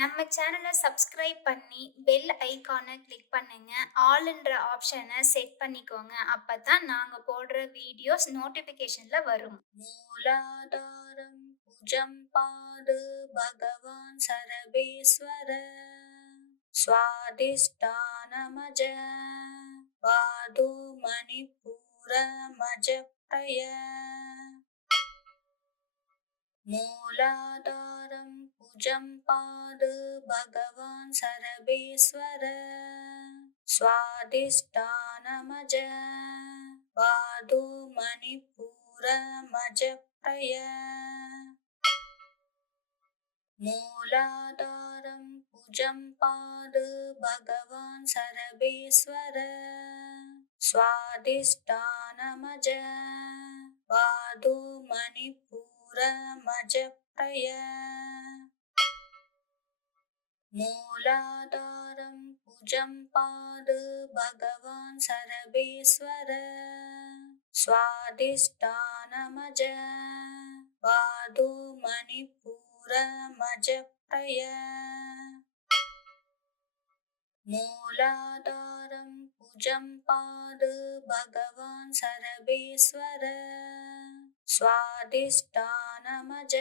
நம்ம சேனல சப்ஸ்கிரைப் பண்ணி bell ஐகான click பண்ணுங்க. ஆல்ன்ற ஆப்ஷன செட் பண்ணிக்கோங்க. அப்பதான் நாங்க போடுற வீடியோஸ் நோட்டிஃபிகேஷன்ல வரும். மூலாதாரம் புஜம் பாது பகவான் சரபேஸ்வர स्वादिष्टानमज पादो मणिपुरमज प्रय मूलाधारं भुजं पाद भगवान् सर्वेश्वर स्वादिष्टानमज पादो मणिपुरमज प्रय मूलाधारं भुजं पाद भगवान् सर्वेश्वर स्वादिष्टानमज पादो मणिपुरमज प्रय मूलाधारं भुजं पाद भगवान् सर्वेश्वर स्वादिष्टानमज पादो मणिपुरमज प्रय मूलाधारं भुजं पाद भगवान् सर्वेश्वर स्वादिष्टानमज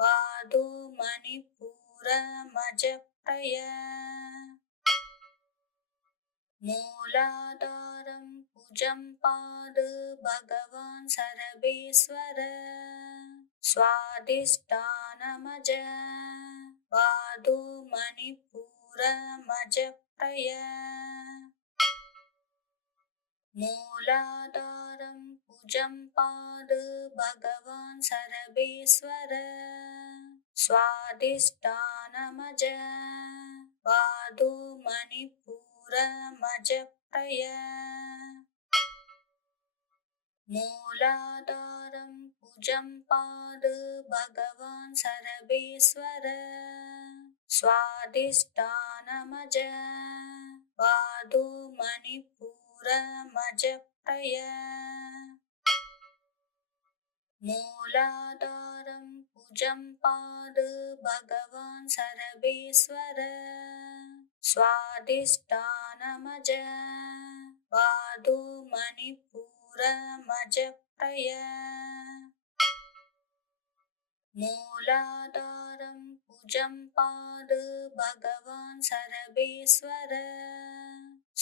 पादो मणिपुरमज प्रय मूलाधारं भुजं पाद भगवान् सर्वेश्वर स्वादिष्टानमज पादो मणिपुरमज प्रय मूलाधारं भुजं पाद भगवान् सर्वेश्वर स्वादिष्टानमज पादो मणिपुरमज प्रय मूलाधारं भुजं पाद भगवान् सर्वेश्वर स्वादिष्टानमज पादो मणिपुरमज प्रय मूलाधारं भुजं पाद भगवान् सर्वेश्वर स्वादिष्टानमज पादो मणिपुरमज प्रय मूलाधारं भुजं पाद भगवान् सर्वेश्वर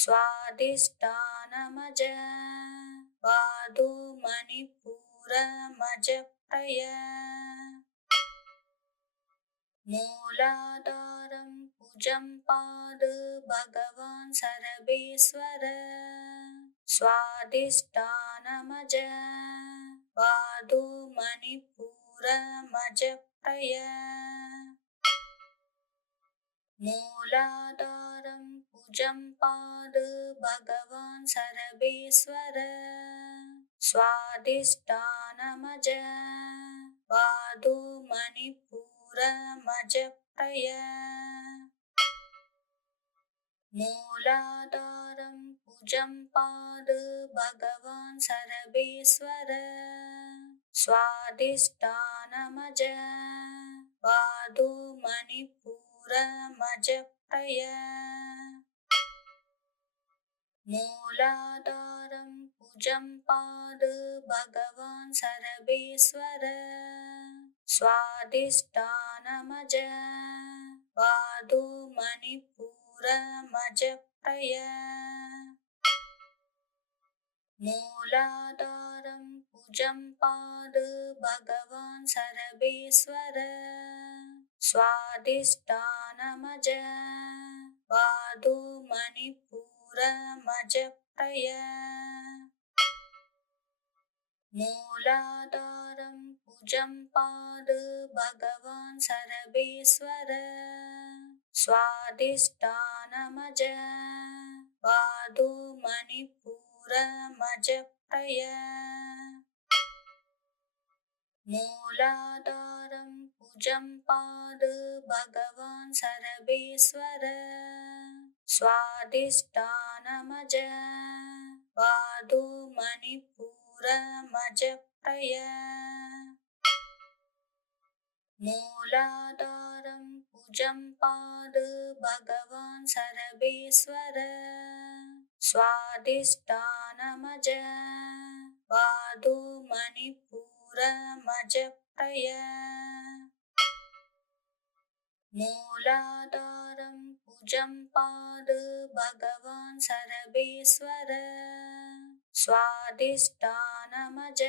स्वादिष्टानमज पादो मणिपुरमज प्रय मूलाधारं भुजं पाद भगवान् सर्वेश्वर स्वादिष्टानमज पादो मणिपुरमज प्रय मूलाधारं भुजं पाद भगवान् सर्वेश्वर स्वादिष्टानमज पादो मणिपुरमज प्रय मूलाधारं भुजं पाद भगवान् सर्वेश्वर स्वादिष्टानमज पादो मणिपुरमज प्रय मूलाधारं भुजं पाद भगवान् सर्वेश्वर स्वादिष्टानमज पादो मणिपुरमज प्रय मूलाधारं भुजं पाद भगवान् सर्वेश्वर स्वादिष्टानमज पादो मणिपुरमज प्रय मूलाधारं भुजं पाद भगवान् सर्वेश्वर स्वादिष्टानमज पादो मणिपुरमज प्रय मूलाधारं भुजं पाद भगवान् सर्वेश्वर स्वादिष्टानमज पादो मणिपुरमज प्रय मूलाधारं कुजं पाद भगवान् सर्वेश्वर स्वादिष्ठानमज पादो मणिपुरमज प्रय मूलाधारं कुजं पाद भगवान् सर्वेश्वर स्वादिष्ठानमज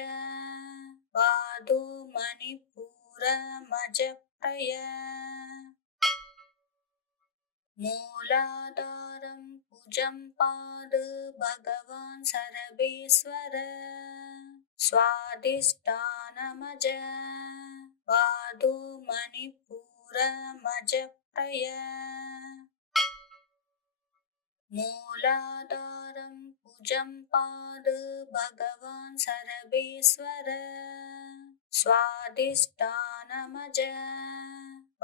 पादो मणिपुरमज प्रय मूलाधारं कुजं पाद भगवान् सर्वेश्वर स्वादिष्ठानमज पादो मणिपुरमज प्रय मूलाधारं कुजं पाद भगवान् सर्वेश्वर स्वादिष्ठानमज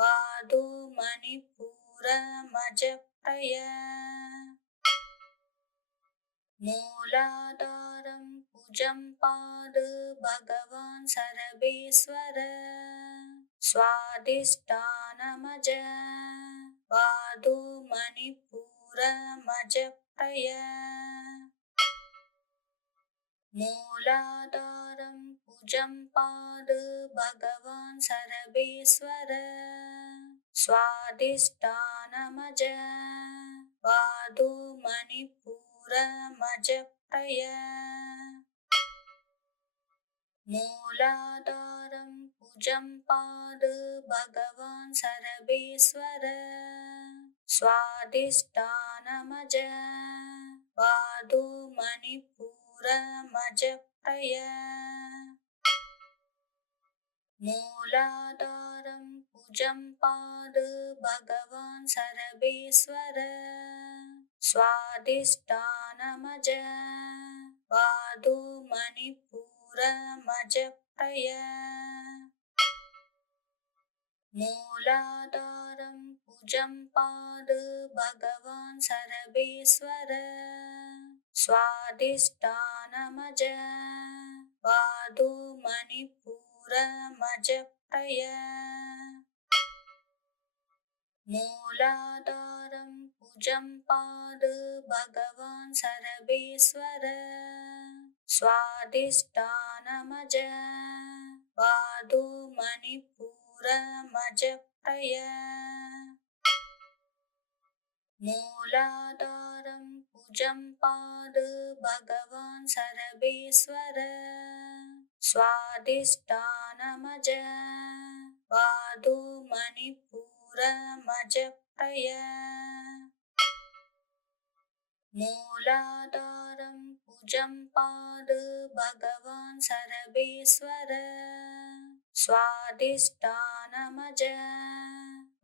पादो मणिपुरमज प्रय मूलाधारं कुजं पाद भगवान् सर्वेश्वर स्वादिष्ठानमज पादो मणिपुरमज प्रय मूलाधारं कुजं पाद भगवान् सर्वेश्वर स्वादिष्ठानमज पादो मणिपुरमज प्रय मूलाधारं कुजं पाद भगवान् सर्वेश्वर स्वादिष्ठानमज पादो मणिपुरमज प्रय मूलाधारं कुजं पाद भगवान् सर्वेश्वर स्वादिष्ठानमज पादो मणिपुरमज प्रय मूलाधारं कुजं पाद भगवान् सर्वेश्वर स्वादिष्ठानमज पादो मणिपुरमज प्रय मूलाधारं कुजं पाद भगवान् सर्वेश्वर स्वादिष्ठानमज पादो मणिपुरमज प्रय मूलाधारं कुजं पाद भगवान् सर्वेश्वर स्वादिष्ठानमज पादो मणिपुरमज प्रय मूलाधारं कुजं पाद भगवान् सर्वेश्वर स्वादिष्ठानमज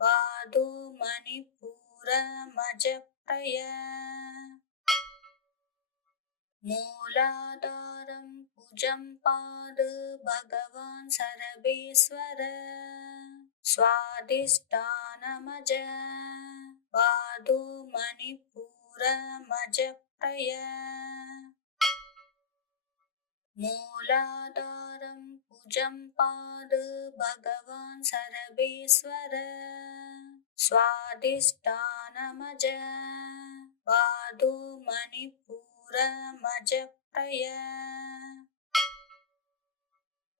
पादो मणिपुरमज प्रय मूलाधारं कुजं पाद भगवान् सर्वेश्वर स्वादिष्ठानमज पादो मणिपुरमज प्रय मूलाधारं कुजं पाद भगवान् सर्वेश्वर स्वादिष्ठानमज पादो मणिपुरमज प्रय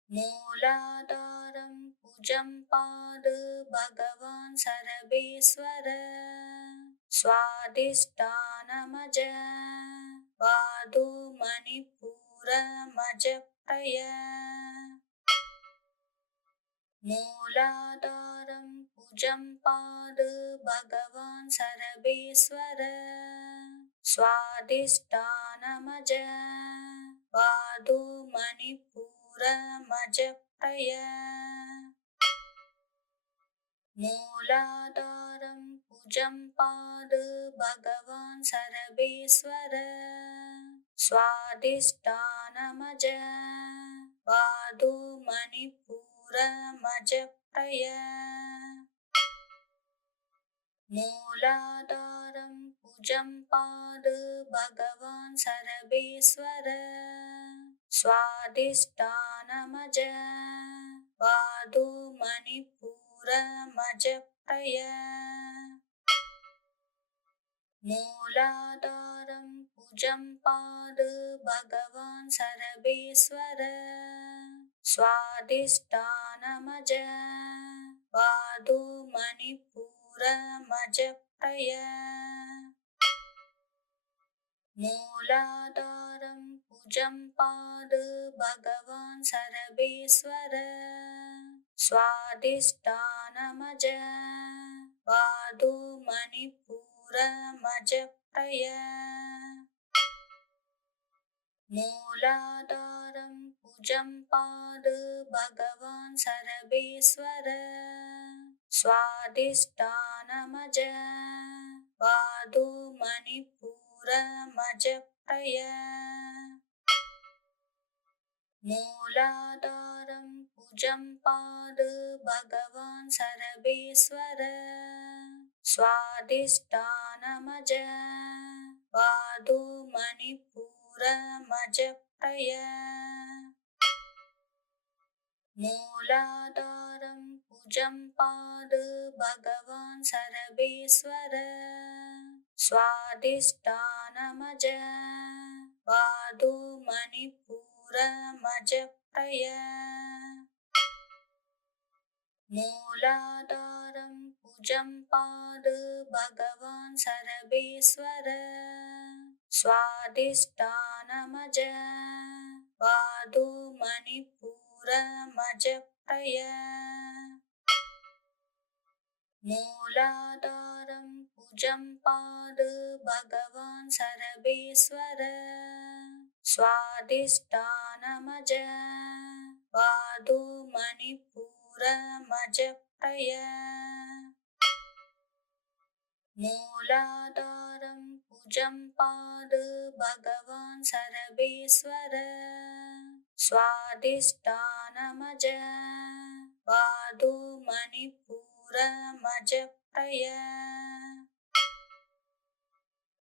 मूलाधारं कुजं पाद भगवान् सर्वेश्वर स्वादिष्ठानमज पादो मणिपुरमज प्रय मूलाधारं कुजं पाद भगवान् सर्वेश्वर स्वादिष्ठानमज पादो मणिपुरमज प्रय मूलाधारं कुजं पाद भगवान् सर्वेश्वर स्वादिष्ठानमज पादो मणिपुरमज प्रय मूलाधारं कुजं पाद भगवान् सर्वेश्वर स्वादिष्ठानमज पादो मणिपुरमज मणिपूरमजप्रय मूलाधारं भुजं पाद भगवान् सर्वेश्वर स्वादिष्ठानमज पादो मणिपूरमजप्रय मूलाधारं भुजं पाद भगवान् सर्वेश्वर स्वादिष्ठानमज पादो मणिपूरमजप्रय मूलाधारं भुजं पाद भगवान् सर्वेश्वर स्वादिष्ठानमज पादो मणिपूरमजप्रय मूलाधारं भुजं पाद भगवान् सर्वेश्वर स्वादिष्ठानमज पादो मणिपूरमजप्रय मूलाधारं भुजं पाद भगवान् सर्वेश्वर स्वादिष्ठानमज पादो मणिपूरमजप्रय मूलाधारं भुजं पाद भगवान् सर्वेश्वर स्वादिष्ठानमज पादो मणिपूरमजप्रय मूलाधारं भुजं पाद भगवान् सर्वेश्वर स्वादिष्ठानमज पादो मणिपूरमजप्रय मूलाधारं भुजं पाद भगवान् सर्वेश्वर स्वादिष्ठानमज पादो मणिपूरमजप्रय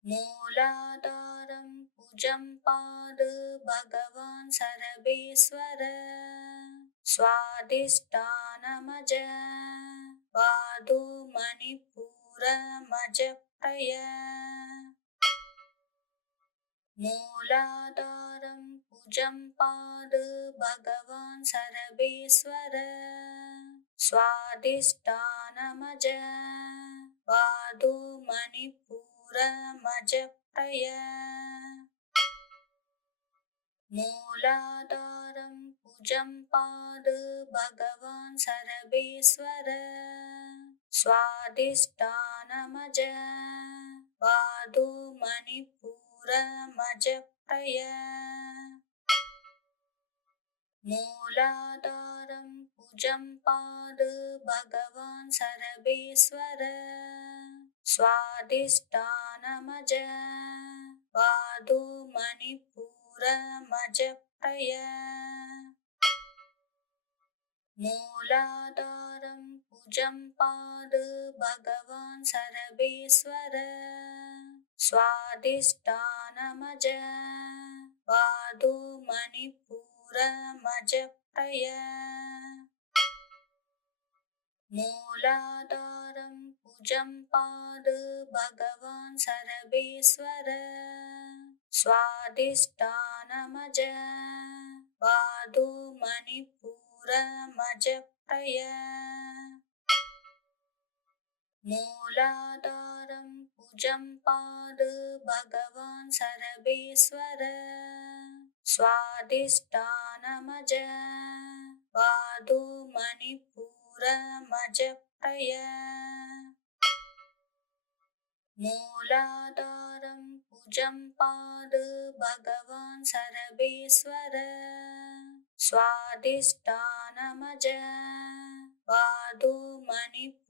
मूलाधारं भुजं पाद भगवान् सर्वेश्वर स्वादिष्ठानमज पादो मणिपूरमजप्रय मूलाधारं भुजं पाद भगवान् सर्वेश्वर स्वादिष्ठानमज पादो मणिपूरमजप्रय मूलाधारं भुजं पाद भगवान् सर्वेश्वर स्वादिष्ठानमज पादो मणिपूरमजप्रय मूलाधारं भुजं पाद भगवान् सर्वेश्वर स्वादिष्ठानमज पादो मणिपूरमजप्रय मूलाधारं भुजं पाद भगवान् सर्वेश्वर स्वादिष्ठानमज पादो मणिपूरमजप्रय मूलाधारं भुजं पाद भगवान् सर्वेश्वर स्वादिष्ठानमज पादो मणिपूरमजप्रय मूलाधारं भुजं पाद भगवान् सर्वेश्वर स्वादिष्ठानमज पादो मणिपूरमजप्रय मूलाधारं भुजं पाद भगवान् सर्वेश्वर स्वादिष्ठानमज पादो मणिपूरमजप्रय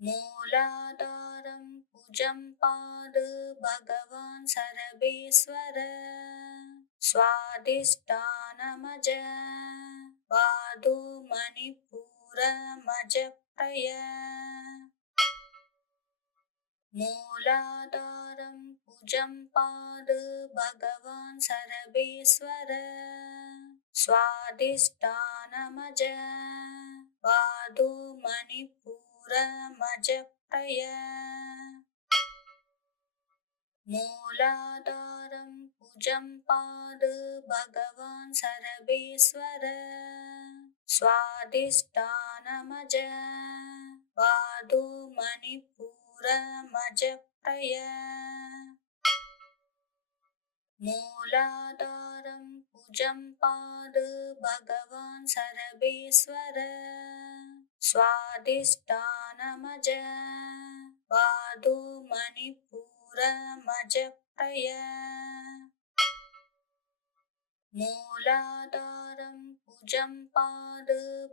मूलाधारं भुजं पाद भगवान् सर्वेश्वर स्वादिष्ठानमज पादो मणिपूरमजप्रय मूलाधारं भुजं पाद भगवान् सर्वेश्वर स्वादिष्ठानमज पादो मणिपुरमजप्रय मूलाधारं कुजं पाद भगवान् सर्वेश्वर स्वादिष्ठानमज पादो मणिपुरमजप्रय मूलाधारं कुजं पाद भगवान् सर्वेश्वर स्वादिष्ठानमज पादो मणिपुरमजप्रय मूलाधारं कुजं पाद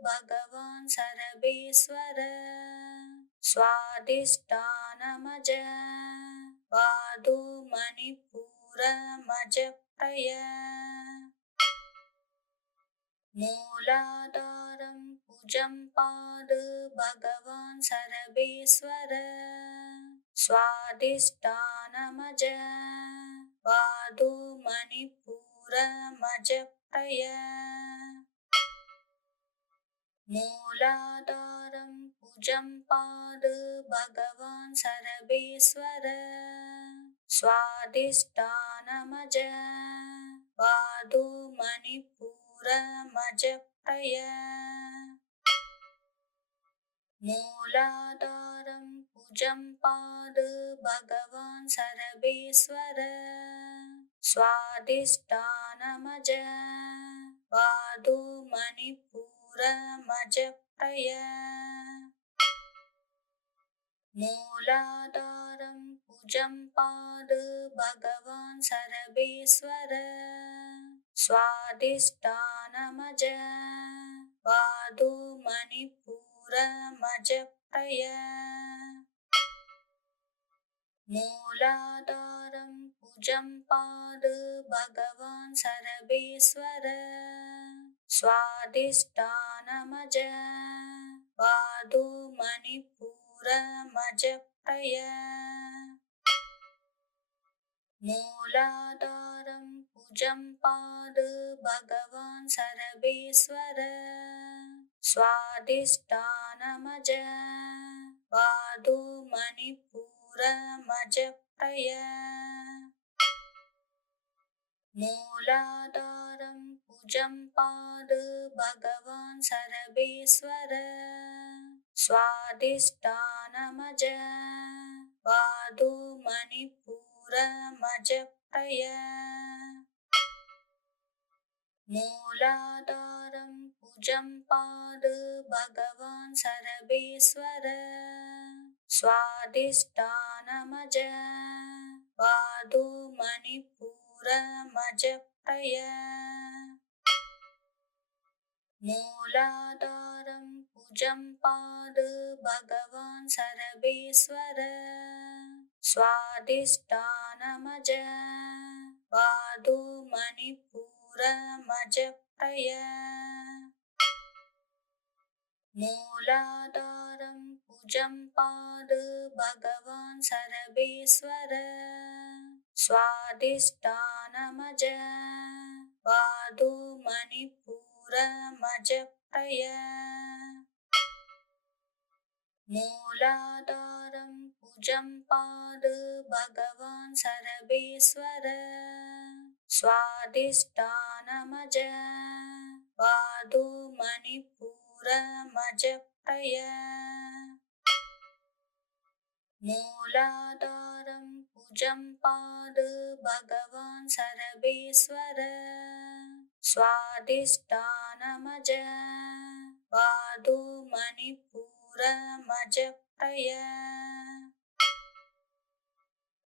भगवान् सर्वेश्वर स्वादिष्ठानमज पादो मणिपुरमजप्रय मूलाधारं कुजं पाद भगवान् सर्वेश्वर स्वादिष्ठानमज पादो मणिपुरमजप्रय मूलाधारं कुजं पाद भगवान् सर्वेश्वर स्वादिष्ठानमज पादो मणिपुरमजप्रय मूलाधारं कुजं पाद भगवान् सर्वेश्वर स्वादिष्ठानमज पादो मणिपुरमजप्रय मूलाधारं कुजं पाद भगवान् सर्वेश्वर स्वादिष्ठानमज पादो मणिपुरमजप्रय मूलाधारं कुजं पाद भगवान् सर्वेश्वर स्वादिष्ठानमज पादो मणिपुरमजप्रय मूलाधारं कुजं पाद भगवान् सर्वेश्वर स्वादिष्ठानमज पादो मणिपुरमजप्रय मूलाधारं कुजं पाद भगवान् सर्वेश्वर स्वादिष्ठानमज पादो मणिपुरमजप्रय मूलाधारं कुजं पाद भगवान् सर्वेश्वर स्वादिष्ठानमज पादो मणिपुरमजप्रय मूलाधारं कुजं पाद भगवान् सर्वेश्वर स्वादिष्ठानमज पादो मणिपुरमजप्रय मूलाधारं कुजं पाद भगवान् सर्वेश्वर स्वादिष्ठानमज पादो मणिपुरमजप्रय मूलाधारं कुजं पाद भगवान् सर्वेश्वर स्वादिष्ठानमज पादो मणिपुरमजप्रय मूलाधारं कुजं पाद भगवान् सर्वेश्वर स्वादिष्ठानमज पादो मणिपुरमजप्रय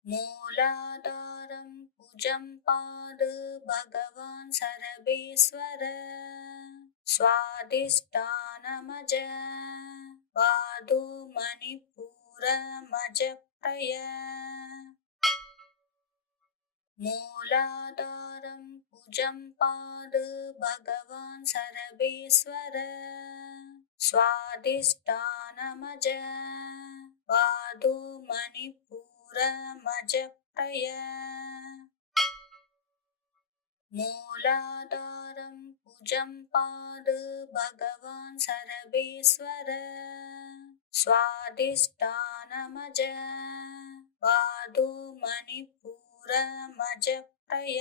मूलाधारं कुजं पाद भगवान् सर्वेश्वर स्वादिष्ठानमज पादो मणिपुरमजप्रय मूलाधारं कुजं पाद भगवान् सर्वेश्वर स्वादिष्ठानमज पादो मणिपुरमजप्रय मूलाधारं कुजं पाद भगवान् सर्वेश्वर स्वादिष्ठानमज पादो मणिपुरमज प्रय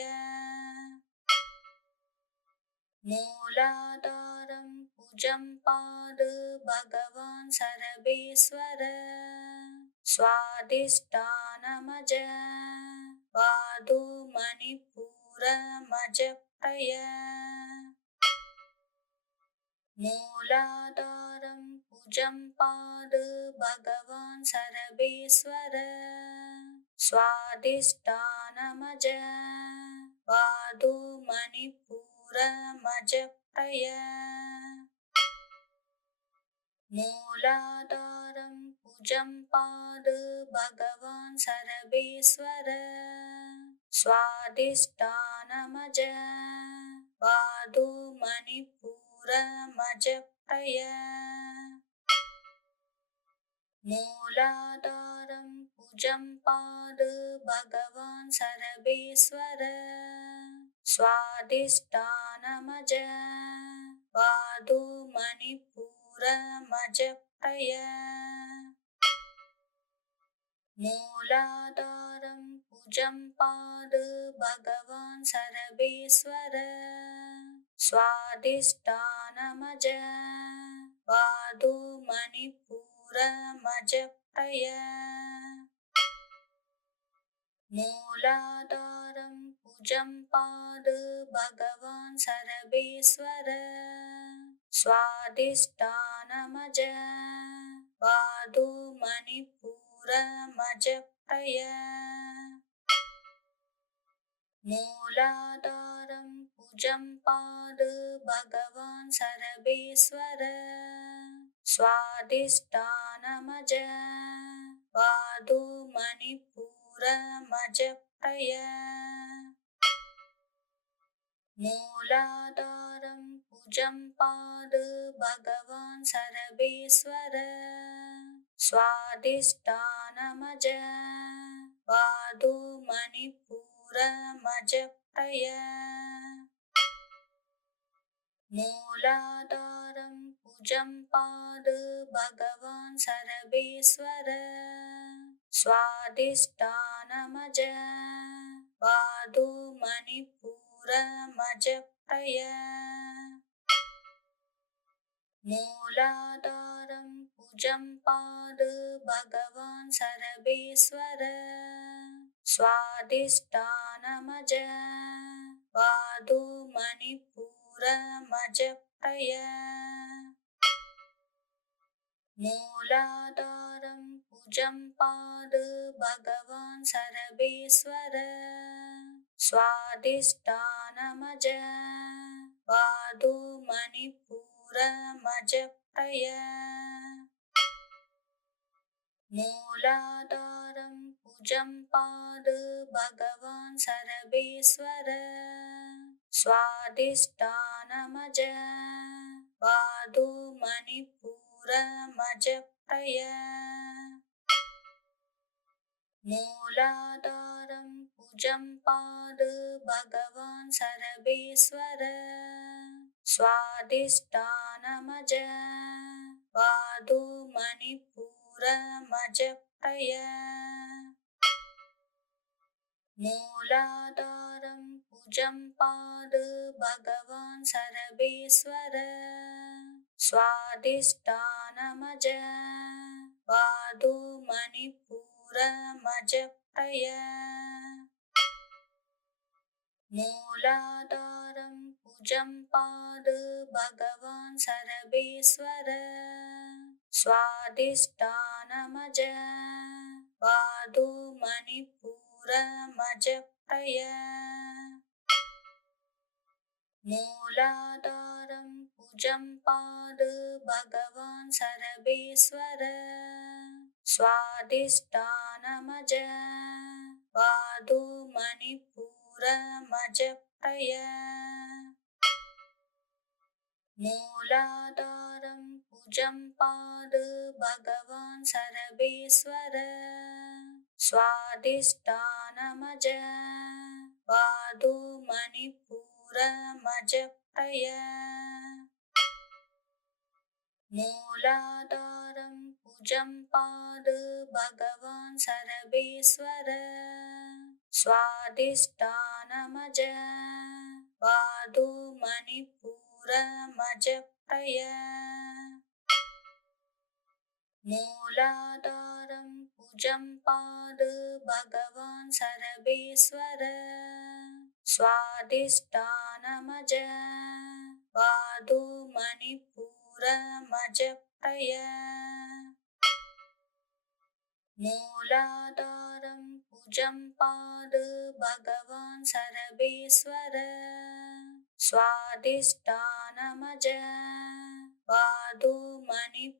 मूलाधारं कुजं पाद भगवान् सर्वेश्वर स्वादिष्ठानमज पादो मणिपुरमज प्रय मूलाधारं कुजं पाद भगवान् सर्वेश्वर स्वादिष्ठानमज पादो मणिपुरमज प्रय मूलाधारं कुजं पाद भगवान् सर्वेश्वर स्वादिष्ठानमज पादो मणिपुरमज प्रय मूलाधारं कुजं पाद भगवान् सर्वेश्वर स्वादिष्ठानमज पादो मणिपुरमज प्रय मूलाधारं कुजं पाद भगवान् सर्वेश्वर स्वादिष्ठानमज पादो मणिपुरमज प्रय मूलाधारं कुजं पाद भगवान् सर्वेश्वर स्वादिष्ठानमज पादो मणिपुरमज प्रय मूलाधारं कुजं पाद भगवान् सर्वेश्वर स्वादिष्ठानमज पादो मणिपुरमज प्रय मूलाधारं कुजं पाद भगवान् सर्वेश्वर स्वादिष्ठानमज पादो मणिपुरमज प्रय मूलाधारं कुजं पाद भगवान् सर्वेश्वर स्वादिष्ठानमज पादो मणिपुरमज प्रय मूलाधारं कुजं पाद भगवान् सर्वेश्वर स्वादिष्ठानमज पादो मणिपुरमज प्रय मूलाधारं कुजं पाद भगवान् सर्वेश्वर स्वादिष्ठानमज पादो मणिपुरमज प्रय मूलाधारं कुजं पाद भगवान् सर्वेश्वर स्वादिष्ठानमज पादो मणिपुरमज प्रय मूलाधारं कुजं पाद भगवान् सर्वेश्वर स्वादिष्ठानमज पादो मणिपुरमज प्रय मूलाधारं कुजं पाद भगवान् सर्वेश्वर स्वादिष्ठानमज पादो मणिपुरमज प्रय मूलाधारं कुजं पाद भगवान् सर्वेश्वर स्वादिष्ठानमज पादो मणिपुरमज प्रय मूलाधारं कुजं पाद भगवान् सर्वेश्वर स्वादिष्ठानमज पादो मणिपुरमज प्रय मूलाधारं कुजं पाद भगवान् सर्वेश्वर स्वादिष्ठानमज पादो मणिपुरमज मजप्रय मूलाधारं भुजं पाद भगवान् सर्वेश्वर स्वादिष्ठानमज पादो मणिपुरमजप्रय मूलाधारं भुजं पाद भगवान् सर्वेश्वर स्वादिष्ठानमज पादो मणिपुरमजप्रय मूलाधारं भुजं पाद भगवान् सर्वेश्वर स्वादिष्ठानमज पादो मणिपुरमजप्रय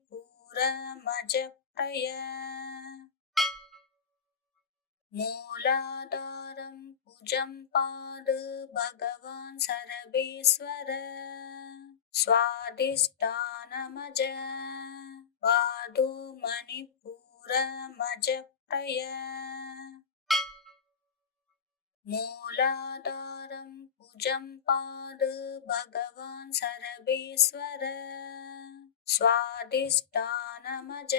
मूलाधारं भुजं पाद भगवान् सर्वेश्वर स्वादिष्ठानमज पादो मणिपुरमजप्रय मूलाधारं भुजं पाद भगवान् सर्वेश्वर स्वादिष्ठानमज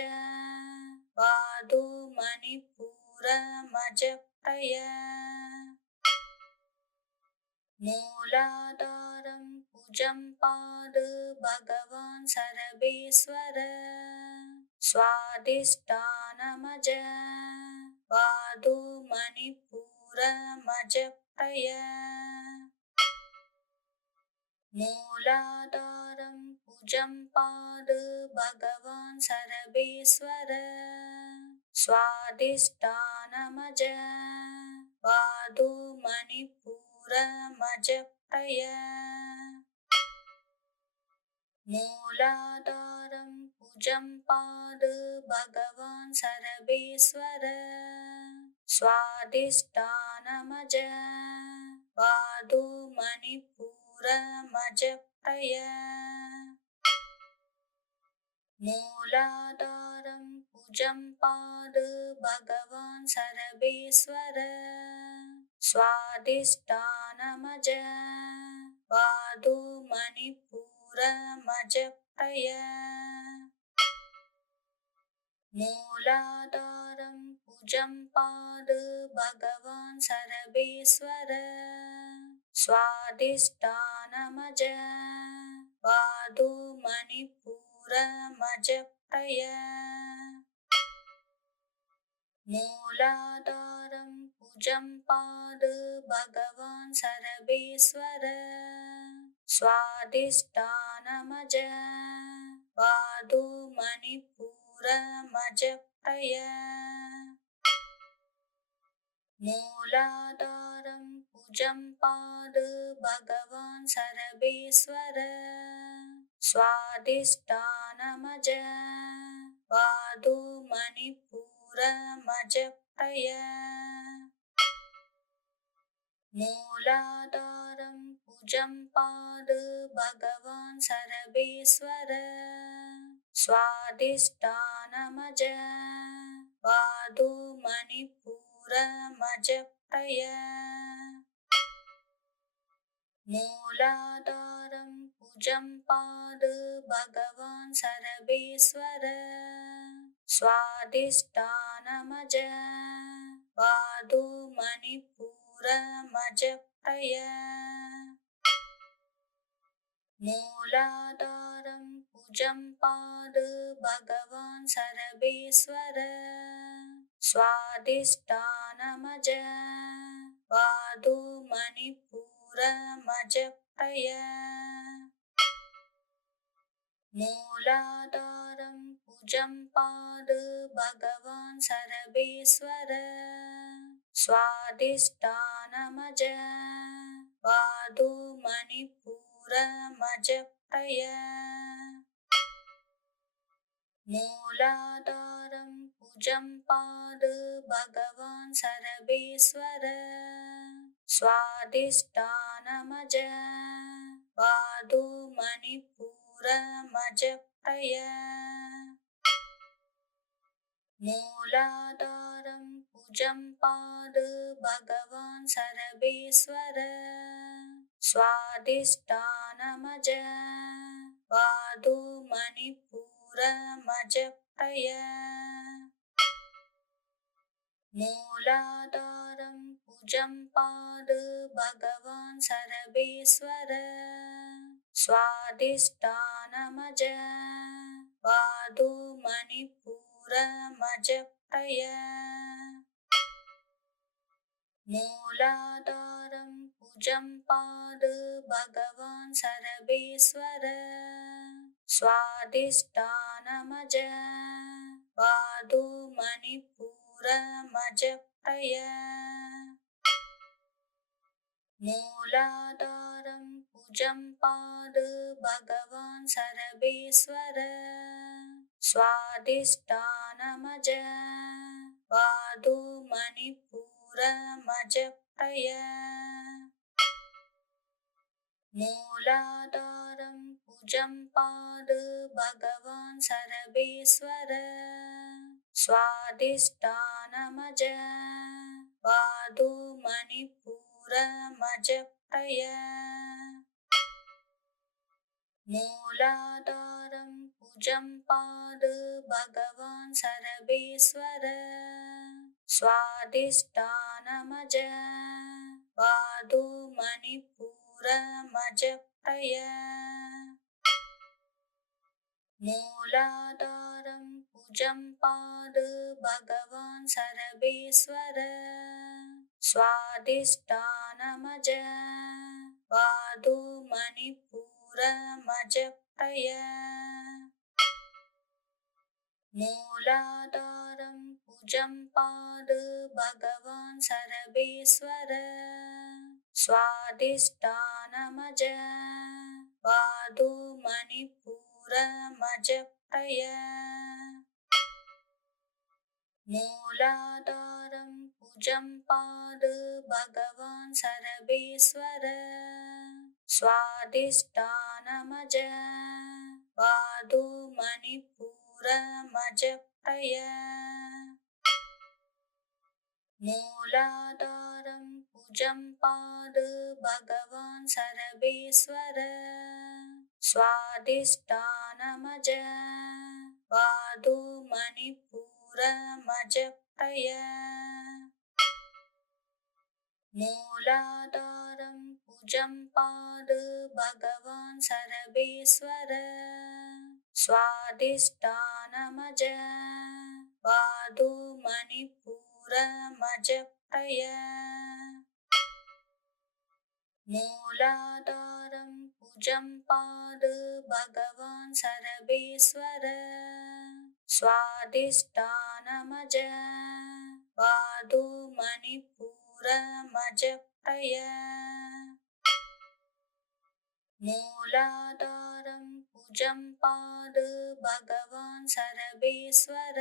पादो मणिपुरमजप्रय मूलाधारं भुजं पाद भगवान् सर्वेश्वर स्वादिष्ठानमज पादो मणिपुरमजप्रय मूलाधारं भुजं पाद भगवान् सर्वेश्वर स्वादिष्ठानमज पादो मणिपुरमजप्रय मूलाधारं भुजं पाद भगवान् सर्वेश्वर स्वादिष्ठानमज पादो मणिपुरमजप्रय मूलाधारं भुजं पाद भगवान् सर्वेश्वर स्वादिष्ठानमज पादो मणिपुरमजप्रय मूलाधारं भुजं पाद भगवान् सर्वेश्वर स्वादिष्ठानमज पादो मणिपुरमजप्रय मूलाधारं भुजं पाद भगवान् सर्वेश्वर स्वादिष्ठानमज पादो मणिपुरमजप्रय मूलाधारं भुजं पाद भगवान् सर्वेश्वर स्वादिष्ठानमज पादो मणिपुरमजप्रय मूलाधारं भुजं पाद भगवान् सर्वेश्वर स्वादिष्ठानमज पादो मणिपुरमजप्रय मूलाधारं भुजं पाद भगवान् सर्वेश्वर स्वादिष्ठानमज पादो मणिपुरमजप्रय मूलाधारं भुजं पाद भगवान् सर्वेश्वर स्वादिष्ठानमज पादो मणिपुरमजप्रय मूलाधारं भुजं पाद भगवान् सर्वेश्वर स्वादिष्ठानमज पादो मणिपुरमजप्रय मूलाधारं भुजं पाद भगवान् सर्वेश्वर स्वादिष्ठानमज पादो मणिपुरमजप्रय मूलाधारं भुजं पाद भगवान् सर्वेश्वर स्वादिष्ठानमज स्वादिष्ठानमज पादो मणिपुरमजप्रय मूलाधारं कुजं पाद भगवान् सर्वेश्वर स्वादिष्ठानमज पादो मणिपुरमजप्रय मूलाधारं कुजं पाद भगवान् सर्वेश्वर स्वादिष्ठानमज पादो मणिपुरमजप्रय मूलाधारं कुजं पाद भगवान् सर्वेश्वर स्वादिष्ठानमज पादो मणिपुरमजप्रय मूलाधारं कुजं पाद भगवान् सर्वेश्वर स्वादिष्ठानमज पादो मणिपुरमजप्रय मूलाधारं कुजं पाद भगवान् सर्वेश्वर स्वादिष्ठानमज पादो मणिपुरमजप्रय मूलाधारं कुजं पाद भगवान् सर्वेश्वर स्वादिष्ठानमज पादो मणिपुरमजप्रय मूलाधारं कुजं पाद भगवान् सर्वेश्वर स्वादिष्ठानमज पादो मणिपुरमजप्रय मूलाधारं कुजं पाद भगवान् सर्वेश्वर स्वादिष्ठानमज पादो मणिपुरमजप्रय मूलाधारं कुजं पाद भगवान् सर्वेश्वर स्वादिष्ठानमज पादो मणिपुरमजप्रय मूलाधारं कुजं पाद भगवान् सर्वेश्वर स्वादिष्ठानमज पादो मणिपुरमजप्रय मूलाधारं कुजं पाद भगवान् सर्वेश्वर स्वादिष्ठानमज पादो मणिपुरमजप्रय मूलाधारं कुजं पाद भगवान् सर्वेश्वर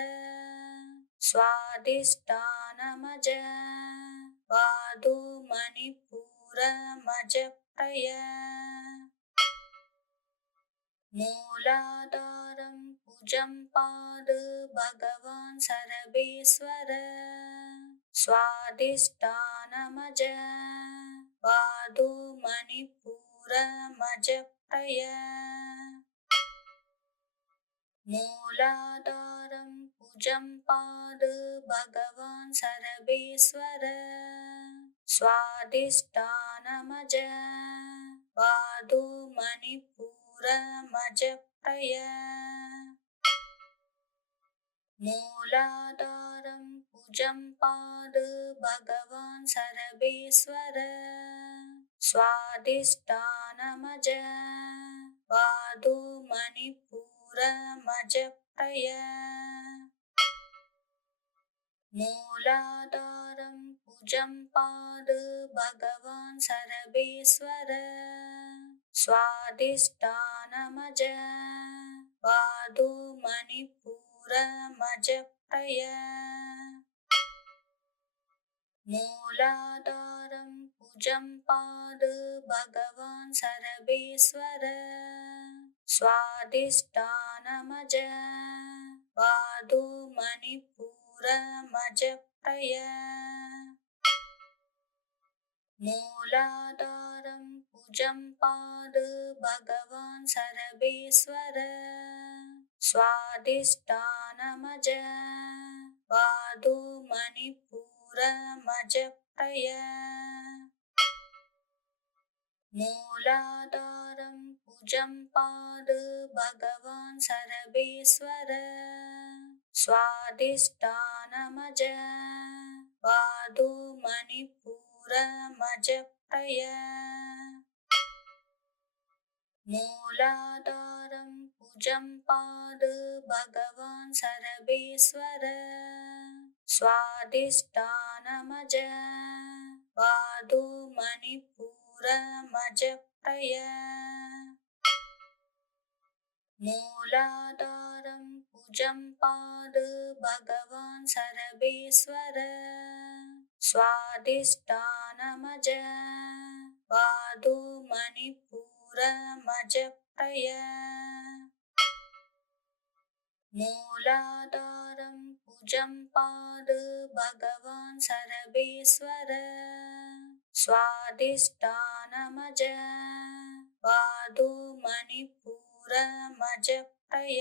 स्वादिष्ठानमज पादो मणिपुरमजप्रय मूलाधारं कुजं पाद भगवान् सर्वेश्वर स्वादिष्ठानमज पादो मणिपुरमजप्रय मूलाधारं कुजं पाद भगवान् सर्वेश्वर स्वादिष्ठानमज पादो मणिपुरमजप्रय मूलाधारं कुजं पाद भगवान् सर्वेश्वर स्वादिष्ठानमज पादो मणिपुरमजप्रय मूलाधारं कुजं पाद भगवान् सर्वेश्वर स्वादिष्ठानमज पादो मणिपुरमजप्रय मूलाधारं कुजं पाद भगवान् सर्वेश्वर स्वादिष्ठानमज पादो मणिपुरमजप्रय मूलाधारं कुजं पाद भगवान् सर्वेश्वर स्वादिष्ठानमज पादो मणिपुरमज प्रय मूलाधारं कुजं पाद भगवान् सर्वेश्वर स्वादिष्ठानमज पादो मणिपुरमज प्रय मूलाधारं कुजं पाद भगवान् सर्वेश्वर स्वादिष्ठानमज पादो मणिपुरमज प्रय मूलाधारं कुजं पाद भगवान् सर्वेश्वर स्वादिष्ठानमज पादो मणिपुरमज प्रय मूलाधारं कुजं पाद भगवान् सर्वेश्वर स्वादिष्ठानमज पादो मणिपुरमज प्रय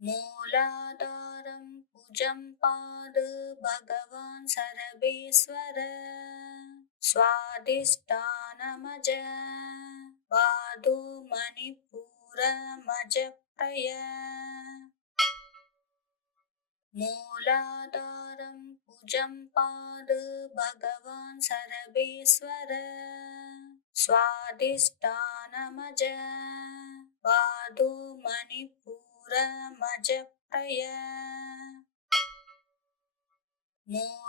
मूलाधारं कुजं पाद भगवान् सर्वेश्वर स्वादिष्ठानमज पादो मणिपुरमज प्रय मूलाधारं कुजं पाद भगवान् सर्वेश्वर स्वादिष्ठानमज पादो मणिपुरमज प्रय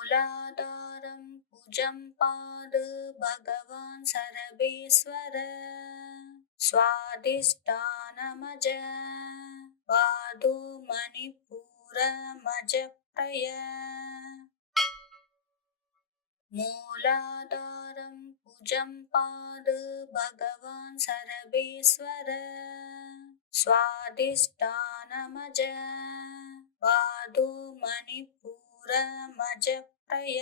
मूलाधारं कुजं पाद भगवान् सर्वेश्वर स्वादिष्ठानमज पादो मणिपुरमज प्रय मूलाधारं कुजं पाद भगवान् सर्वेश्वर स्वादिष्ठानमज पादो मणिपुरमज प्रय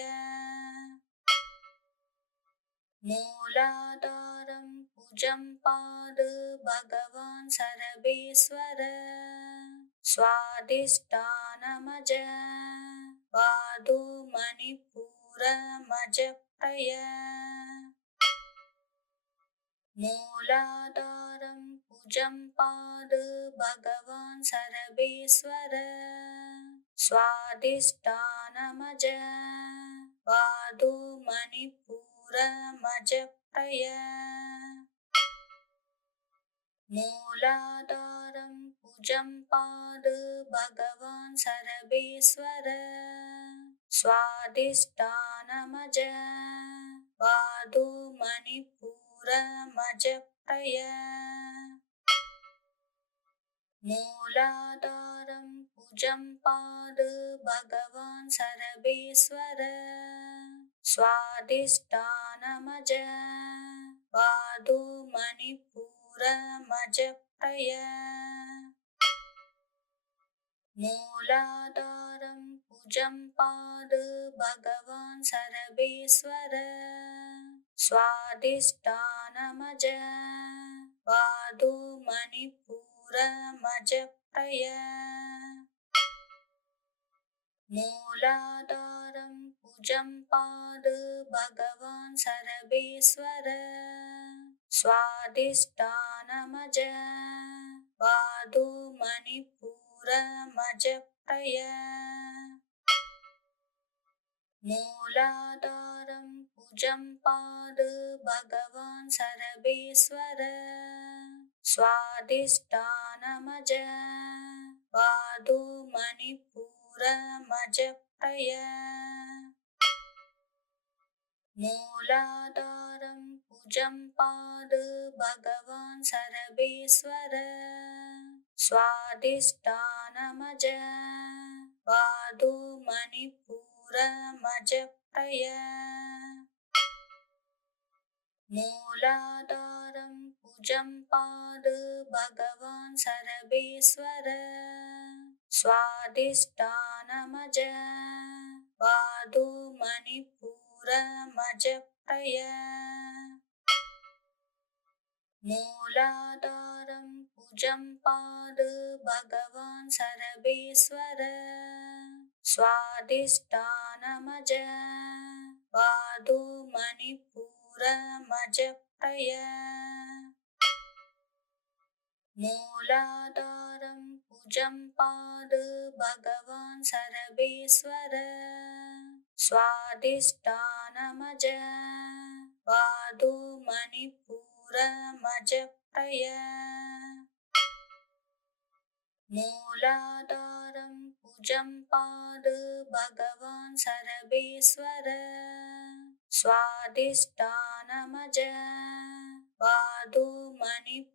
मूलाधारं कुजं पाद भगवान् सर्वेश्वर स्वादिष्ठानमज पादो मणिपुरमज प्रय मूलाधारं कुजं पाद भगवान् सर्वेश्वर स्वादिष्ठानमज पादो मणिपुरमज प्रय मूलाधारं कुजं पाद भगवान् सर्वेश्वर स्वादिष्ठानमज पादो मणिपुरमज प्रय मूलाधारं कुजं पाद भगवान् सर्वेश्वर स्वादिष्ठानमज पादो मणिपुरमज प्रय मूलाधारं कुजं पाद भगवान् सर्वेश्वर स्वादिष्ठानमज पादो मणिपुरमज प्रय मूलाधारं कुजं पाद भगवान् सर्वेश्वर स्वादिष्ठानमज पादो मणिपुरमज प्रय मूलाधारं कुजं पाद भगवान् सर्वेश्वर स्वादिष्ठानमज पादो मणिपुरमज प्रय मूलाधारं कुजं पाद भगवान् सर्वेश्वर स्वादिष्ठानमज पादो मणिपुरमज प्रय मूलाधारं कुजं पाद भगवान् सर्वेश्वर स्वादिष्ठानमज पादो मणिपुरमज मजप्रय मूलाधारं भुजं पाद भगवान् सर्वेश्वर स्वादिष्ठानमज पादो मणिपुरमजप्रय मूलाधारं भुजं पाद भगवान् सर्वेश्वर स्वादिष्ठानमज पादो मणिपुरमजप्रय मूलाधारं भुजं पाद भगवान् सर्वेश्वर स्वादिष्ठानमज पादो मणिपुरमजप्रय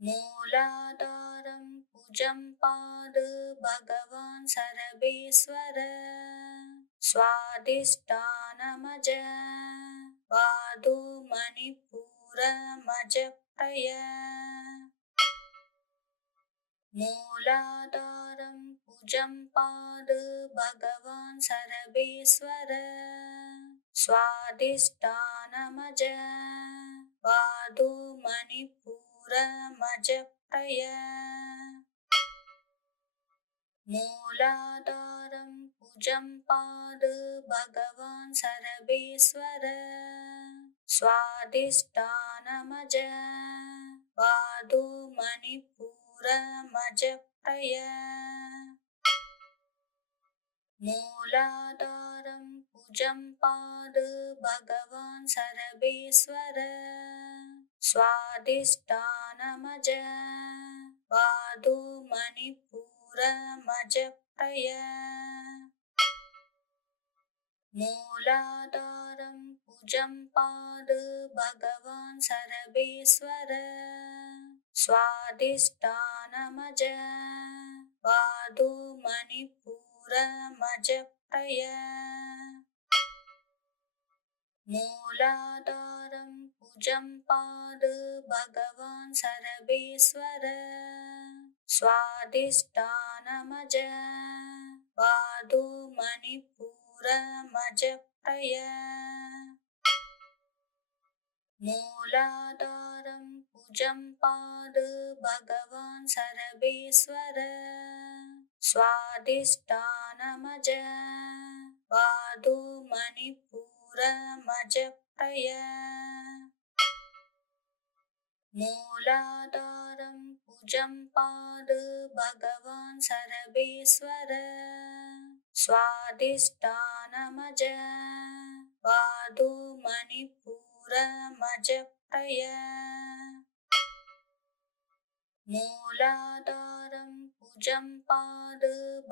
मूलाधारं भुजं पाद भगवान् सर्वेश्वर स्वादिष्ठानमज पादो मणिपुरमजप्रय मूलाधारं भुजं पाद भगवान् सर्वेश्वर स्वादिष्ठानमज पादो मणिपुरमजप्रय मूलाधारं भुजं पाद भगवान् सर्वेश्वर स्वादिष्ठानमज पादो मणिपुरमजप्रय मूलाधारं भुजं पाद भगवान् सर्वेश्वर स्वादिष्ठानमज पादो मणिपुरमजप्रय मूलाधारं भुजं पाद भगवान् सर्वेश्वर स्वादिष्ठानमज पादो मणिपुरमजप्रय मूलाधारं भुजं पाद भगवान् सर्वेश्वर स्वादिष्ठानमज पादो मणिपुरमजप्रय मूलाधारं भुजं पाद भगवान् सर्वेश्वर स्वादिष्ठानमज पादो मणिपुरमजप्रय मूलाधारं भुजं पाद भगवान् सर्वेश्वर स्वादिष्ठानमज पादो मणिपुरमजप्रय मूलाधारं भुजं पाद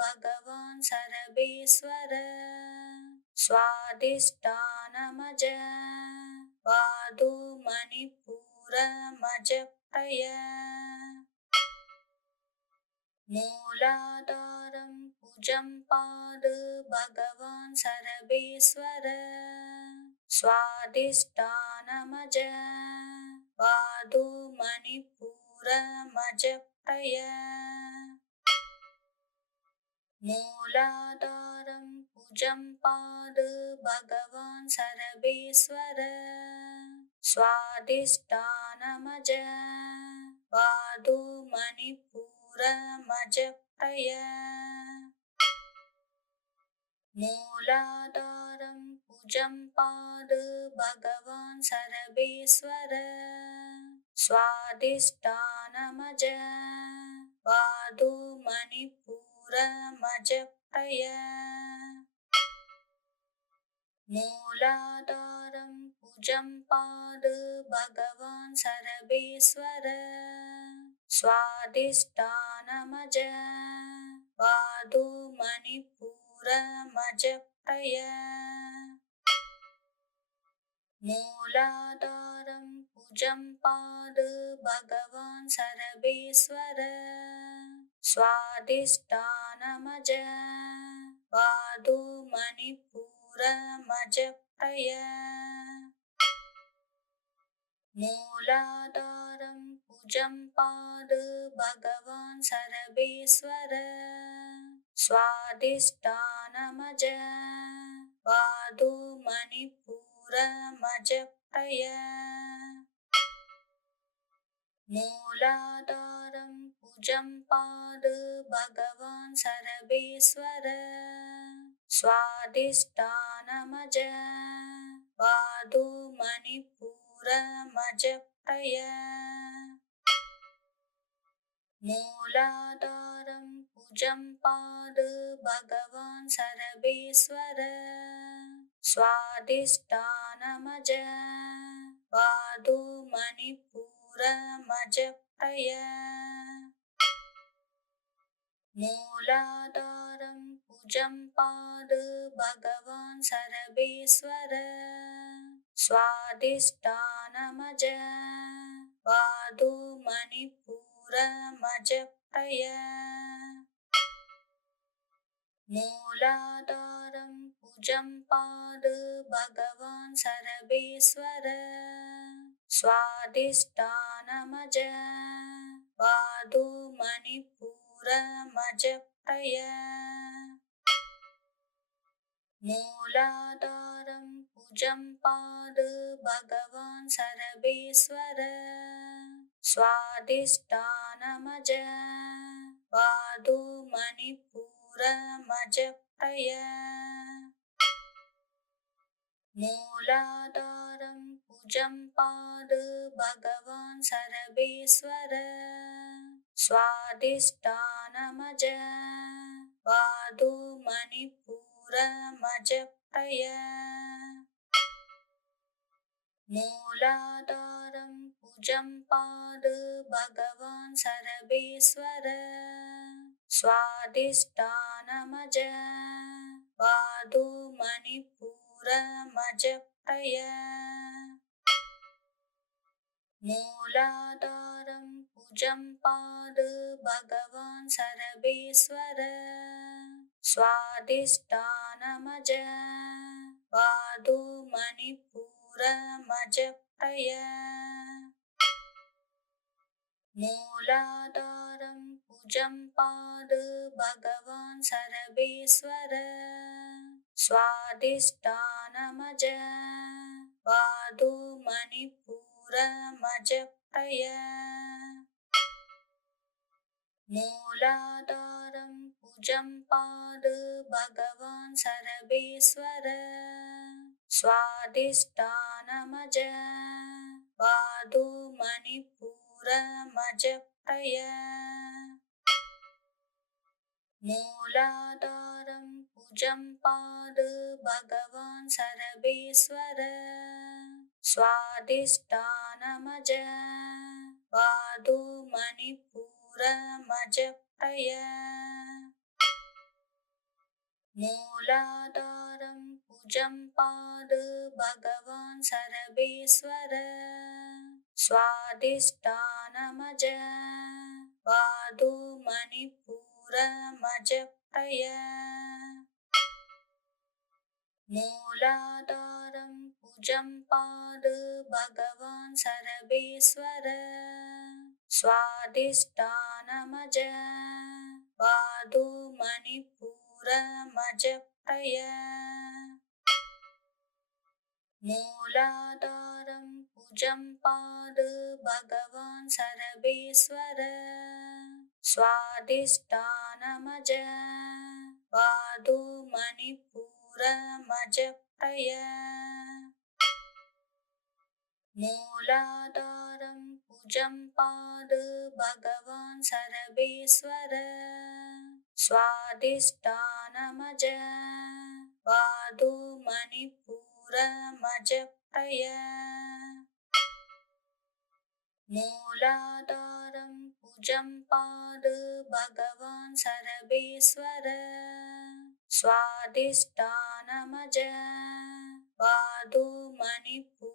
भगवान् सर्वेश्वर स्वादिष्ठानमज पादो मणिपुरमजप्रय मूलाधारं भुजं पाद भगवान् सर्वेश्वर स्वादिष्ठानमज पादो मणिपुरमजप्रय मूलाधारं भुजं पाद भगवान् सर्वेश्वर स्वादिष्ठानमज पादो मणिपुरमजप्रय मूलाधारं भुजं पाद भगवान् सर्वेश्वर स्वादिष्ठानमज पादो मणिपुरमजप्रय मूलाधारं भुजं पाद भगवान् सर्वेश्वर स्वादिष्ठानमज पादो मणिपुरमजप्रय मूलाधारं भुजं पाद भगवान् सर्वेश्वर स्वादिष्ठानमज पादो मणिपुरमजप्रय मूलाधारं भुजं पाद भगवान् सर्वेश्वर स्वादिष्ठानमज पादो मणिपुरमजप्रय मूलाधारं कुजं पाद भगवान् सर्वेश्वर स्वादिष्ठानमज पादो मणिपुरमजप्रय मूलाधारं कुजं पाद भगवान् सर्वेश्वर स्वादिष्ठानमज पादो मणिपुरमजप्रय मूलाधारं कुजं पाद भगवान् सर्वेश्वर स्वादिष्ठानमज पादो मणिपुरमजप्रय मूलाधारं कुजं पाद भगवान् सर्वेश्वर स्वादिष्ठानमज पादो मणिपुरमजप्रय मूलाधारं कुजं पाद भगवान् सर्वेश्वर स्वादिष्ठानमज पादो मणिपुरमजप्रय मूलाधारं कुजं पाद भगवान् सर्वेश्वर स्वादिष्ठानमज पादो मणिपुरमजप्रय मूलाधारं कुजं पाद भगवान् सर्वेश्वर स्वादिष्ठानमज पादो मणिपुरमजप्रय मूलाधारं कुजं पाद भगवान् सर्वेश्वर स्वादिष्ठानमज पादो मणिपुरमजप्रय मूलाधारं कुजं पाद भगवान् सर्वेश्वर स्वादिष्ठानमज पादो मणिपुरमजप्रय मूलाधारं कुजं पाद भगवान् सर्वेश्वर स्वादिष्ठानमज पादो मणिपुरमजप्रय मूलाधारं कुजं पाद भगवान् सर्वेश्वर स्वादिष्ठानमज पादो मणिपुरमजप्रय मूलाधारं कुजं पाद भगवान् सर्वेश्वर स्वादिष्ठानमज पादो मणिपुरमजप्रय मूलाधारं कुजं पाद भगवान् सर्वेश्वर स्वादिष्ठानमज पादो मणिपुरमजप्रय मूलाधारं कुजं पाद भगवान् सर्वेश्वर स्वादिष्ठानमज पादो मणिपुरमजप्रय मूलाधारं कुजं पाद भगवान् सर्वेश्वर स्वादिष्ठानमज पादो मणिपुरमजप्रय मूलाधारं कुजं पाद भगवान् सर्वेश्वर स्वादिष्ठानमज पादो मणिपुरमजप्रय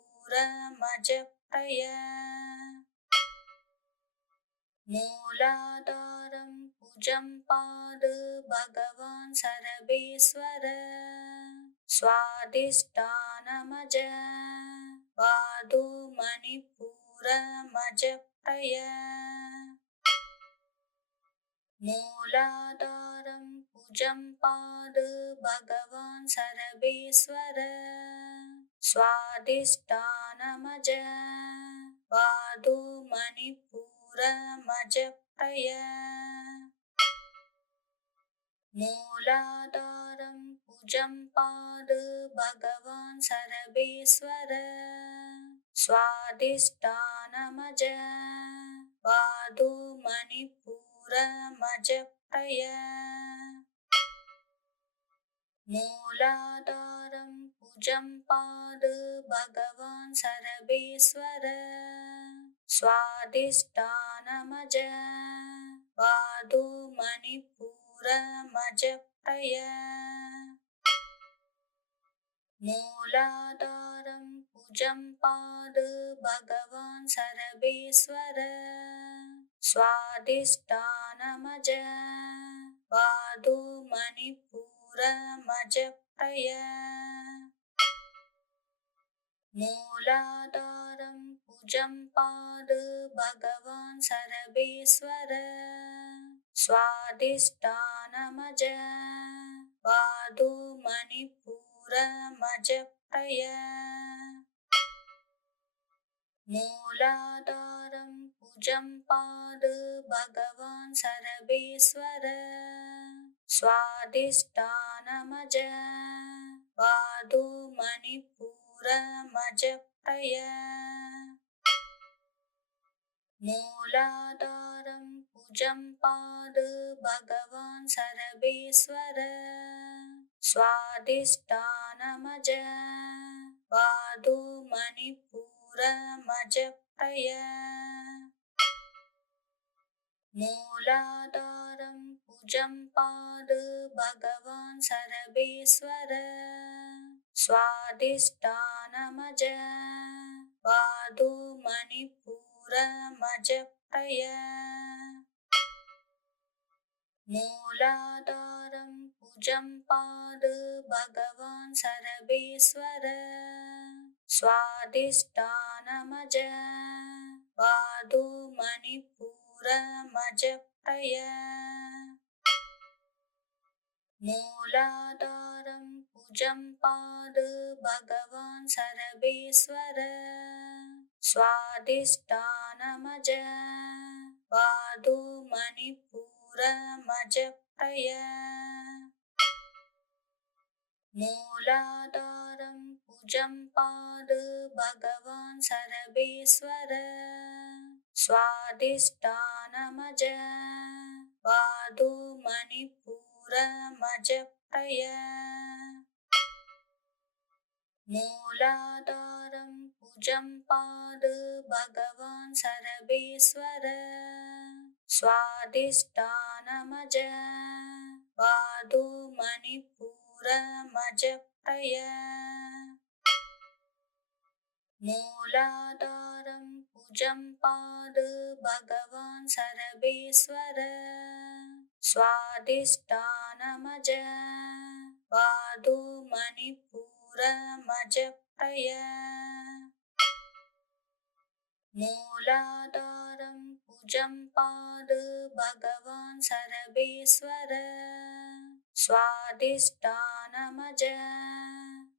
मूलाधारं कुजं पाद भगवान् सर्वेश्वर स्वादिष्ठानमज पादो मणिपुरमजप्रय मूलाधारं कुजं पाद भगवान् सर्वेश्वर स्वादिष्ठानमज पादो मणिपुरमजप्रय मूलाधारं कुजं पाद भगवान् सर्वेश्वर स्वादिष्ठानमज पादो मणिपुरमजप्रय मूलाधारं कुजं पाद भगवान् सर्वेश्वर स्वादिष्ठानमज पादो मणिपुरमजप्रय मूलाधारं कुजं पाद भगवान् सर्वेश्वर स्वादिष्ठानमज पादो मणिपुरमजप्रय मूलाधारं कुजं पाद भगवान् सर्वेश्वर स्वादिष्ठानमज पादो मणिपुरमजप्रय मूलाधारं कुजं पाद भगवान् सर्वेश्वर स्वादिष्ठानमज पादो मणिपुरमजप्रय मूलाधारं कुजं पाद भगवान् सर्वेश्वर स्वादिष्ठानमज पादो मणिपुरमजप्रय मूलाधारं कुजं पाद भगवान् सर्वेश्वर स्वादिष्ठानमज पादो मणिपुरमजप्रय मूलाधारं कुजं पाद भगवान् सर्वेश्वर स्वादिष्ठानमज पादो मणिपुरमजप्रय मूलाधारं कुजं पाद भगवान् सर्वेश्वर स्वादिष्ठानमज पादो मणिपुरमजप्रय मूलाधारं कुजं पाद भगवान् सर्वेश्वर स्वादिष्ठानमज पादो मणिपुरमजप्रय मूलाधारं कुजं पाद भगवान् सर्वेश्वर स्वादिष्ठानमज पादो मणिपुरमजप्रय मूलाधारं कुजं पाद भगवान् सर्वेश्वर स्वादिष्ठानमज पादो मणिपुरमजप्रय मूलाधारं कुजं पाद भगवान् सर्वेश्वर स्वादिष्ठानमज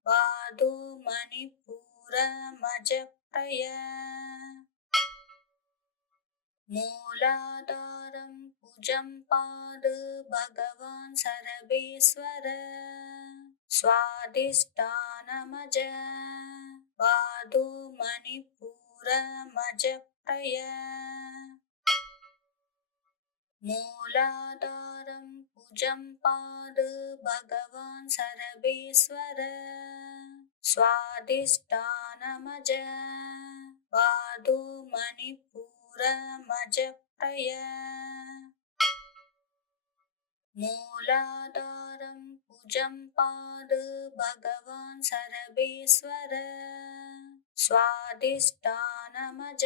पादो मणिपुरमजप्रय मूलाधारं कुजं पाद भगवान् सर्वेश्वर स्वादिष्ठानमज पादो मणिपुरमजप्रय मूलाधारं कुजं पाद भगवान् सर्वेश्वर स्वादिष्ठानमज पादो मणिपुरमजप्रय मूलाधारं कुजं पाद भगवान् सर्वेश्वर स्वादिष्ठानमज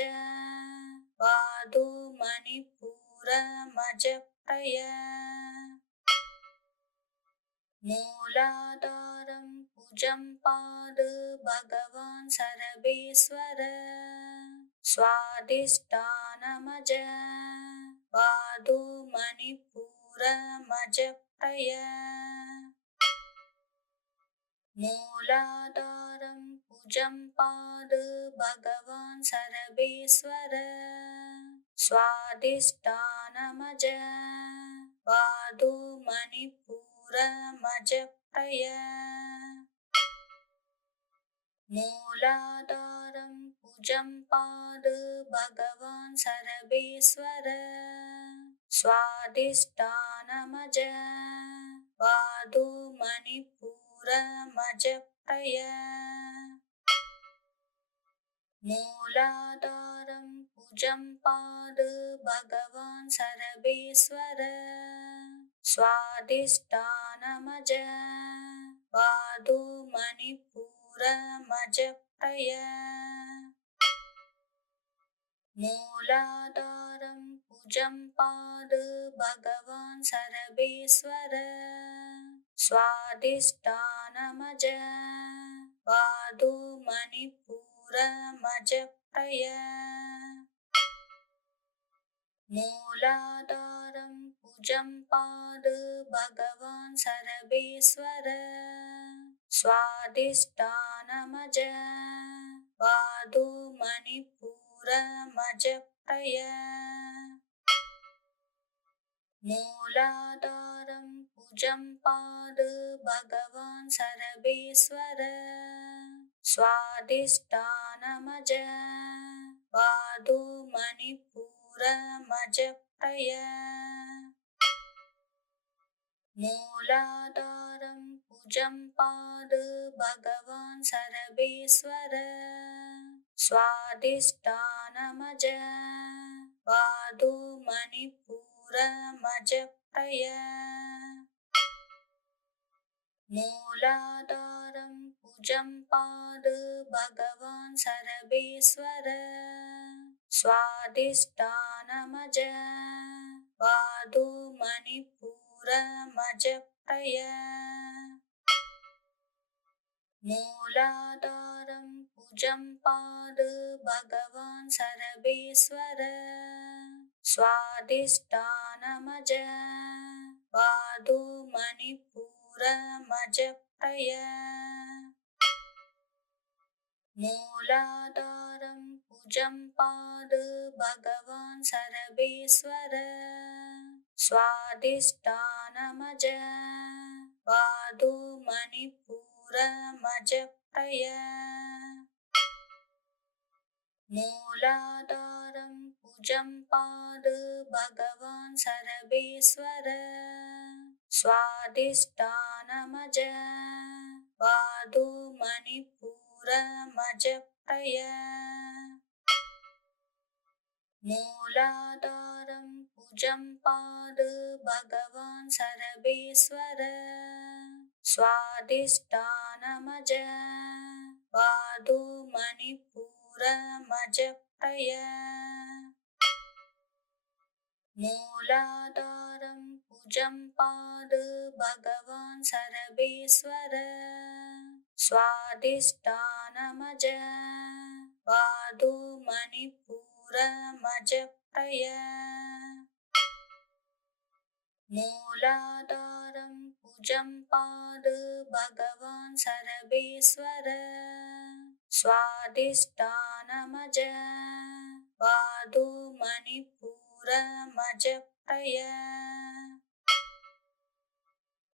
पादो मणिपुरमजप्रय मूलाधारं कुजं पाद भगवान् सर्वेश्वर स्वादिष्ठानमज पादो मणिपुरमजप्रय मूलाधारं भुजं पाद भगवान् सर्वेश्वर स्वादिष्ठानमज पादो मणिपुरमज प्रय मूलाधारं भुजं पाद भगवान् सर्वेश्वर स्वादिष्ठानमज पादो मणिपुरमज प्रय मूलाधारं भुजं पाद भगवान् सर्वेश्वर स्वादिष्ठानमज पादो मणिपुरमज प्रय मूलाधारं भुजं पाद भगवान् सर्वेश्वर स्वादिष्ठानमज पादो मणिपुरमज प्रय मूलाधारं भुजं पाद भगवान् सर्वेश्वर स्वादिष्ठानमज पादो मणिपुरमज प्रय मूलाधारं भुजं पाद भगवान् सर्वेश्वर स्वादिष्ठानमज पादो मणिपुरमज प्रय मूलाधारं भुजं पाद भगवान् सर्वेश्वर स्वादिष्ठानमज पादो मणिपुरमज प्रय मूलाधारं भुजं पाद भगवान् सर्वेश्वर स्वादिष्ठानमज पादो मणिपुरमज प्रय मूलाधारं भुजं पाद भगवान् सर्वेश्वर स्वादिष्ठानमज पादो मणिपुरमज प्रय मूलाधारं भुजं पाद भगवान् सर्वेश्वर स्वादिष्ठानमज पादो मणिपुरमज प्रय मूलाधारं भुजं पाद भगवान् सर्वेश्वर स्वादिष्ठानमज पादो मणिपुरमज प्रय मूलाधारं भुजं पाद भगवान् सर्वेश्वर स्वादिष्ठानमज पादो मणिपुरमज प्रय मूलाधारं भुजं पाद भगवान् सर्वेश्वर स्वादिष्ठानमज पादो मणिपुरमज प्रय मूलाधारं भुजं पाद भगवान् सर्वेश्वर स्वादिष्ठानमज पादो मणिपुरमज प्रय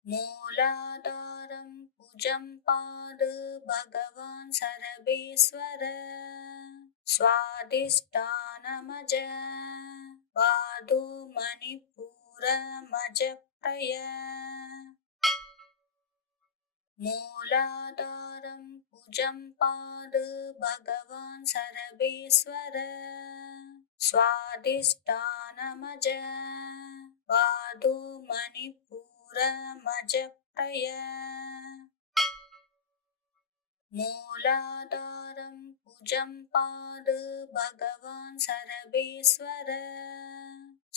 मूलाधारं भुजं पाद भगवान् सर्वेश्वर स्वादिष्ठानमज पादो मणिपुरमज प्रय मूलाधारं भुजं पाद भगवान् सर्वेश्वर स्वादिष्ठानमज पादो मणिपुरमज प्रय मूलाधारं भुजं पाद भगवान् सर्वेश्वर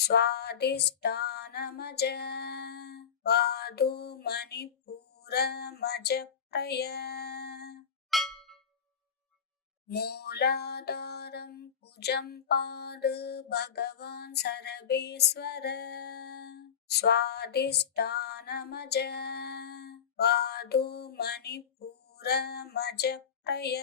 स्वादिष्ठानमज पादो मणिपुरमज प्रय मूलाधारं भुजं पाद भगवान् सर्वेश्वर स्वादिष्ठानमज पादो मणिपुरमज प्रय